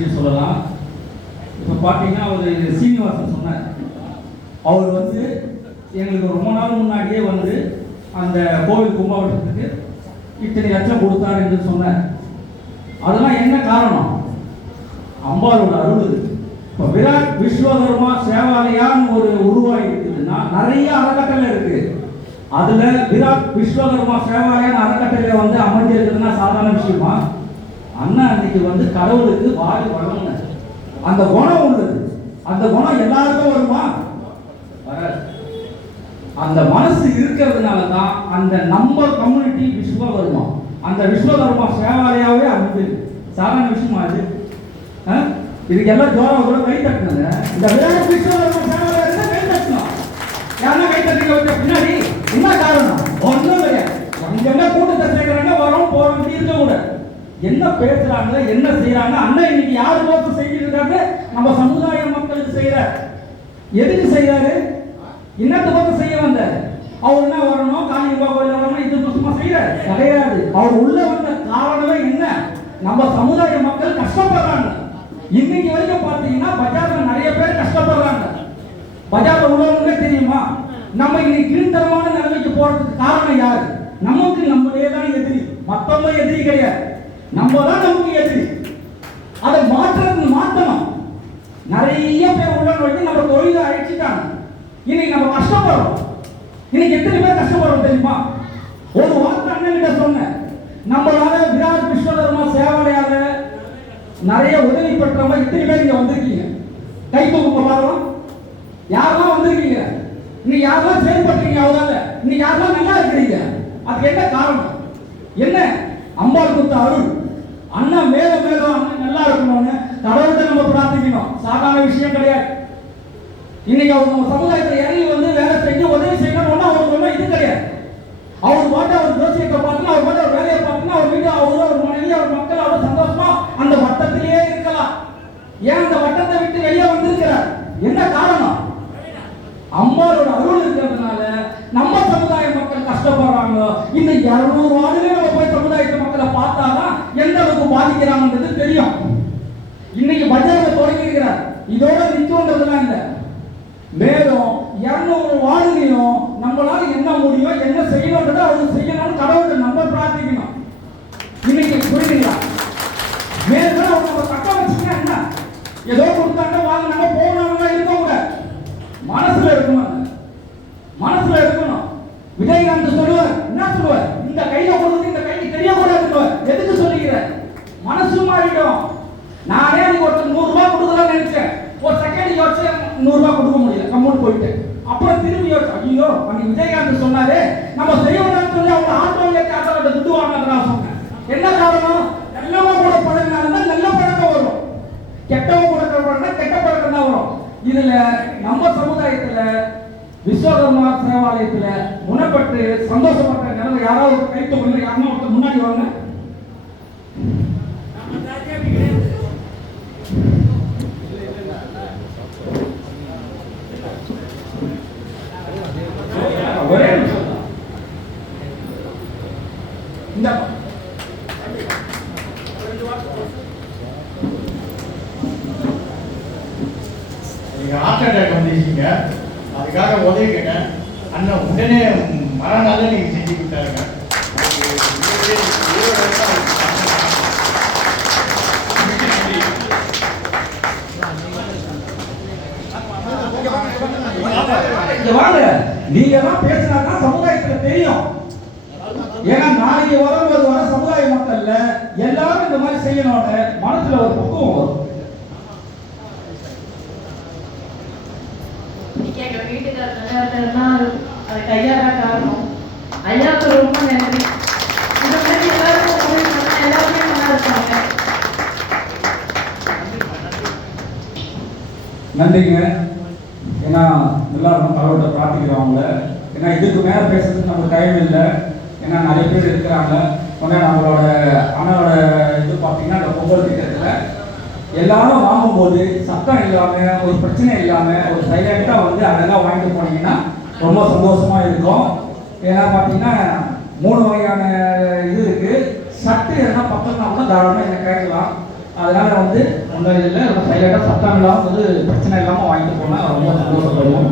விஷயம் சொல்லலாம். இப்போ பார்த்தீங்கன்னா அவர் சீனிவாசன் சொன்னார், அவர் வந்து எங்களுக்கு ரொம்ப நாள் முன்னாடியே வந்து அந்த கோவில் கும்பாபிஷேகத்துக்கு இத்தனை லட்சம் கொடுத்தார் என்று சொன்னார். அதெல்லாம் என்ன காரணம்? அம்பாளோட அருள். இப்போ விராட் விஸ்வகர்மா சேவாலயான்னு ஒரு உருவாகி இருக்குதுன்னா நிறைய அறக்கட்டளை இருக்கு. அதுல விராட் விஸ்வகர்மா சேவாலயம் அறக்கட்டளை வந்து அமைஞ்சிருக்குதுன்னா சாதாரண விஷயமா? அண்ணா அன்னைக்கு வந்து கடவுளுக்கு வாரி வழங்க அந்த குணம் உள்ளது. அந்த குணம் எல்லாருக்கும் வருமா? வராது. அந்த மனசு இருக்கிறதுனால தான் அந்த நம்ம கம்யூனிட்டி விஸ்வகர்மா, அந்த விஸ்வகர்மா சேவாலயாவே அமைஞ்சது. சாதாரண விஷயமா அது? இதுக்கு எல்லாம் ஜோரம் கூட கை தட்டணுங்க. இந்த விராட் விஸ்வகர்மா சேவாலயத்தை கை தட்டணும். யாரா கை தட்டிக்க வச்ச பின்னாடி என்ன காரணம்? ஒன்றும் கிடையாது. என்ன கூட்டத்தை சேர்க்கிறாங்க, வரோம் போறோம் இருக்க கூட என்ன பேசுறாங்க, என்ன செய்யறாங்க? அண்ணன் இன்னைக்கு யாரு நோக்கம் செய்திருக்காங்க? நம்ம சமுதாய மக்களுக்கு செய்யற. எதுக்கு செய்யறாரு? இன்னத்து பக்கம் செய்ய வந்த அவர் என்ன வரணும், காளியம்பா கோயில் வரணும், இது சும்மா செய்யறாரு கிடையாது. அவர் உள்ள வந்த காரணமே என்ன? நம்ம சமுதாய மக்கள் கஷ்டப்படுறாங்க. இன்னைக்கு வரைக்கும் பார்த்தீங்கன்னா பஜார்ல நிறைய பேர் கஷ்டப்படுறாங்க. பஜார்ல உள்ளவங்க தெரியுமா? நம்ம இன்னைக்கு கீழ்த்தரமான நிலைமைக்கு போறதுக்கு காரணம் யாரு? நமக்கு நம்மளே தான் எதிரி, மத்தவங்க எதிரி கிடையாது. நம்ம தான் நமக்கு எதிரி. அதை மாற்றணும். நிறைய பேர் உள்ள நோக்கி நம்ம தொழிலை அழிச்சிட்டாங்க. இன்னைக்கு நம்ம கஷ்டப்படுறோம். இன்னைக்கு எத்தனை பேர் கஷ்டப்படுறோம் தெரியுமா? ஒரு வார்த்தை அண்ணன் கிட்ட சொன்னேன், நம்மளால விராட் விஸ்வகர்மா சேவாலயால நிறைய உதவி பெற்றவங்க இத்தனை பேர் இங்க வந்திருக்கீங்க. கை தூக்க பாருங்க. யாரெல்லாம் வந்திருக்கீங்க? இன்னைக்கு யாரெல்லாம் செயல்படுறீங்க? அவரால இன்னைக்கு யாரெல்லாம் நல்லா இருக்கிறீங்க? அதுக்கு என்ன காரணம்? என்ன? அம்பாள் கொடுத்த அருள். அண்ணா மேலும் அண்ணன் நல்லா இருக்கணும்னு கடவுள்கிட்ட நம்ம பிரார்த்திக்கணும். சாதாரண விஷயம் கிடையாது. இன்னைக்கு அவர் நம்ம சமுதாயத்தில் இறங்கி வந்து வேலை செஞ்சு உதவி செய்யணும்னா அவருக்கு ஒன்றும் இது கிடையாது. அவர் பாட்டு அவர் ஜோசியத்தை பார்க்கணும், அவர் பாட்டு அவர் வேலையை பார்க்கணும், அவர் வீட்டு அவர் மனைவி அவர் மக்கள் அவர் சந்தோஷமா அந்த வட்டத்திலேயே இருக்கலாம். ஏன் அந்த வட்டத்தை விட்டு வெளியே வந்திருக்கிறார்? என்ன காரணம்? அம்மாவோட அருள் இருக்கிறதுனால நம்ம சமுதாய மக்கள் கஷ்டப்படுறாங்க. இந்த 200 வார்டுல நம்ம போய் சமுதாயத்தை மக்களை பார்த்தாதான் எந்த அளவுக்கு பாதிக்கிறாங்கன்றது தெரியும். இன்னைக்கு பஜார்ல தொடங்கியிருக்கிறார். இதோட நிச்சயம்ன்றதுலாம் இல்லை. மேலும் 200 வார்டுலையும் நம்மளால என்ன முடியும், என்ன செய்யணும்ன்றதை அவருக்கு செய்யணும்னு கடவுளை நம்ம பிரார்த்திக்கணும். இன்னைக்கு புரியுதுங்களா? மேலும் அவங்க நம்ம கட்ட வச்சுன்னா என்ன, ஏதோ கொடுத்தாங்க வாங்க நம்ம போனவங்க இருக்க கூட மனசுல இருக்கணும். மனசுல இருக்கணும். விஜயகாந்த் சொல்லுவார், என்ன சொல்லுவார்? இந்த கையில கொடுத்து இந்த கைக்கு தெரியக்கூடாது. எதுக்கு சொல்லிக்கிற? மனசு மாறிடும். நானே நீ ஒருத்தர் 100 ரூபாய் கொடுக்கலாம்னு நினைச்சேன். ஒரு செகண்ட் யோசிச்சு 100 ரூபாய் கொடுக்க முடியல, கம்முன்னு போயிட்டு. அப்புறம் திரும்பி யோசிச்சு, ஐயோ அன்னைக்கு விஜயகாந்த் சொன்னாரு நம்ம செய்யணும்னு சொல்லி அவங்க ஆட்டோல காட்டாட்ட துட்டு வாங்கினதான் சொன்னேன். என்ன காரணம்? நல்லவங்க கூட பழகினால்தான் நல்ல பழக்கம் வரும். கெட்டவங்க கூட பழகினா கெட்ட பழக்கம் தான் வரும். இதுல நம்ம சமுதாயத்துல விஸ்வகர்மா சேவாலயத்துல குணப்பட்டு சந்தோஷப்பட்ட நிலைமை யாராவது கைத்து கொண்டு யாருன்னா ஒருத்தர் முன்னாடி வாங்க. ஒரே இந்த ஹார்ட் அட்டாக் வந்துருக்கீங்க, அதுக்காக உதவி கேட்டேன். அண்ணன் உடனே மறுநாள் நீங்க செஞ்சு கொடுத்தாருங்க. வாங்க, நீங்க தான் பேசினாதான் சமுதாயத்துல தெரியும். ஏன்னா நாளைக்கு வரும்போது வர சமுதாய மக்கள்ல எல்லாரும் இந்த மாதிரி செய்யணும்னு மனசுல ஒரு பக்குவம் வரும். எங்க வீட்டுக்காரர் அது கையாள காரணம். ஐயாவுக்கு ரொம்ப நன்றி. இந்த மாதிரி எல்லாருமே நல்லா இருப்பாங்க. நன்றிங்க. ஏன்னா எல்லாரும் கடவுள்கிட்ட பிரார்த்திக்கிறவங்கள. ஏன்னா இதுக்கு மேலே பேசுறதுக்கு நமக்கு டைம் இல்லை. ஏன்னா நிறைய பேர் இருக்கிறாங்க. உடனே நம்மளோட அண்ணனோட இது பார்த்தீங்கன்னா அந்த பொங்கல் திட்டத்தில் எல்லாரும் வாங்கும்போது சத்தம் இல்லாமல் ஒரு பிரச்சனை இல்லாமல் ஒரு சைலண்டாக வந்து அதெல்லாம் வாங்கிட்டு போனீங்கன்னா ரொம்ப சந்தோஷமாக இருக்கும். ஏன்னா பார்த்தீங்கன்னா 3 வகையான இது இருக்குது. சட்டு எதனா பக்கம்னா கூட தாராளமாக எனக்கு கேட்கலாம். அதனால வந்து முன்னாடி இல்லை ரொம்ப சைலண்டாக சத்தம் இல்லாமல் வந்து பிரச்சனை இல்லாமல் வாங்கிட்டு போனால் ரொம்ப சந்தோஷப்படுவோம்.